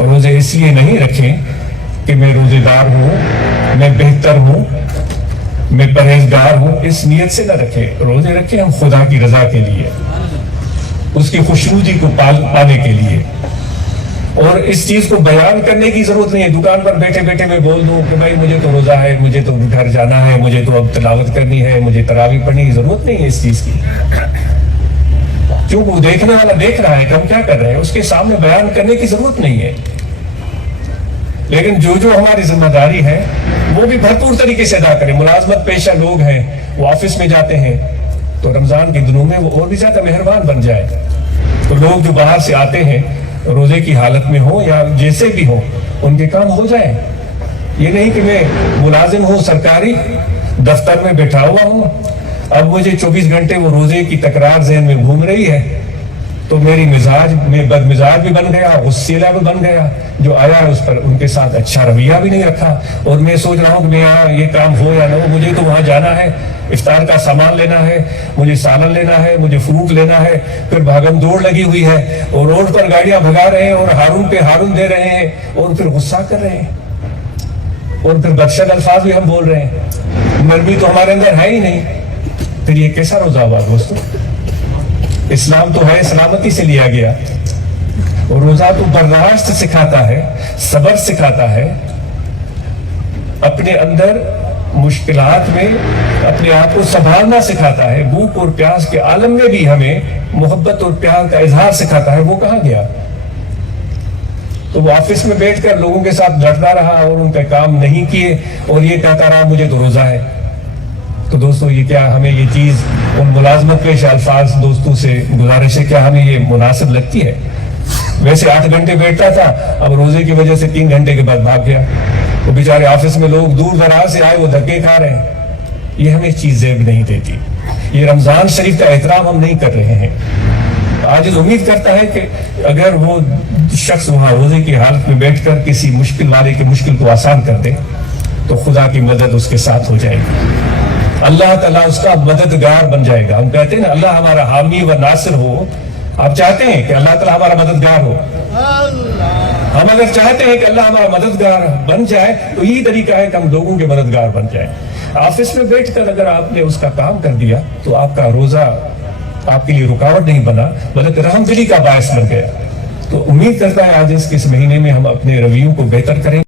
روزے اس لیے نہیں رکھیں کہ میں روزے دار ہوں، میں بہتر ہوں، میں پرہیزگار ہوں، اس نیت سے نہ رکھیں. روزے رکھیں ہم خدا کی رضا کے لیے، اس کی خوشنودی کو پانے کے لیے. اور اس چیز کو بیان کرنے کی ضرورت نہیں ہے. دکان پر بیٹھے بیٹھے میں بول دوں کہ بھائی مجھے تو روزہ ہے، مجھے تو گھر جانا ہے، مجھے تو اب تلاوت کرنی ہے، مجھے تراویح پڑھنے کی ضرورت نہیں ہے اس چیز کی. کیونکہ وہ دیکھنے والا دیکھ رہا ہے کہ ہم کیا کر رہے ہیں، اس کے سامنے بیان کرنے کی ضرورت نہیں ہے. لیکن جو ہماری ذمہ داری ہے وہ بھی بھرپور طریقے سے ادا کریں. ملازمت پیشہ لوگ ہیں، وہ آفس میں جاتے ہیں، تو رمضان کے دنوں میں وہ اور بھی زیادہ مہربان بن جائے. تو لوگ جو باہر سے آتے ہیں روزے کی حالت میں ہوں یا جیسے بھی ہوں، ان کے کام ہو جائیں. یہ نہیں کہ میں ملازم ہوں، سرکاری دفتر میں بیٹھا ہوا ہوں، اب مجھے 24 گھنٹے وہ روزے کی تکرار ذہن میں گھوم رہی ہے، تو میری مزاج میں بد مزاج بھی بن گیا، غصیلا بھی بن گیا. جو آیا اس پر ان کے ساتھ اچھا رویہ بھی نہیں رکھا، اور میں سوچ رہا ہوں کہ میں یہ کام ہو یا نہ ہو، مجھے تو وہاں جانا ہے، افطار کا سامان لینا ہے، مجھے سالن لینا ہے، مجھے فروٹ لینا ہے. پھر بھاگم دوڑ لگی ہوئی ہے، اور روڈ پر گاڑیاں بھگا رہے ہیں، اور ہارون پہ ہارون دے رہے ہیں، اور پھر غصہ کر رہے ہیں، اور پھر بدشد الفاظ بھی ہم بول رہے ہیں. نرمی تو ہمارے اندر ہے ہی نہیں. پھر یہ کیسا روزہ ہوا دوستو؟ اسلام تو ہے سلامتی سے لیا گیا، اور روزہ تو برداشت سکھاتا ہے، صبر سکھاتا ہے، اپنے اندر مشکلات میں اپنے آپ کو سنبھالنا سکھاتا ہے، بھوک اور پیاس کے عالم میں بھی ہمیں محبت اور پیار کا اظہار سکھاتا ہے. وہ کہاں گیا؟ تو وہ آفس میں بیٹھ کر لوگوں کے ساتھ لڑتا رہا اور ان کا کام نہیں کیے، اور یہ کہتا رہا مجھے تو روزہ ہے. تو دوستو یہ کیا ہمیں یہ چیز ان ملازمت پیشہ الفاظ دوستوں سے گزارش ہے، کیا ہمیں یہ مناسب لگتی ہے؟ ویسے 8 گھنٹے بیٹھتا تھا، اب روزے کی وجہ سے 3 گھنٹے کے بعد بھاگ گیا. وہ بیچارے آفس میں لوگ دور دراز سے آئے، وہ دھکے کھا رہے ہیں. یہ ہمیں چیز زیب نہیں دیتی. یہ رمضان شریف کا احترام ہم نہیں کر رہے ہیں. آج امید کرتا ہے کہ اگر وہ شخص وہاں روزے کی حالت میں بیٹھ کر کسی مشکل والے کی مشکل کو آسان کر دے تو خدا کی مدد اس کے ساتھ ہو جائے گی، اللہ تعالیٰ اس کا مددگار بن جائے گا. ہم کہتے ہیں نا اللہ ہمارا حامی و ناصر ہو. آپ چاہتے ہیں کہ اللہ تعالیٰ ہمارا مددگار ہو؟ ہم اگر چاہتے ہیں کہ اللہ ہمارا مددگار بن جائے تو یہی طریقہ ہے کہ ہم لوگوں کے مددگار بن جائیں. آفس میں بیٹھ کر اگر آپ نے اس کا کام کر دیا تو آپ کا روزہ آپ کے لیے رکاوٹ نہیں بنا بلکہ رحم دلی کا باعث بن گیا. تو امید کرتا ہے آج اس مہینے میں ہم اپنے رویوں کو بہتر کریں.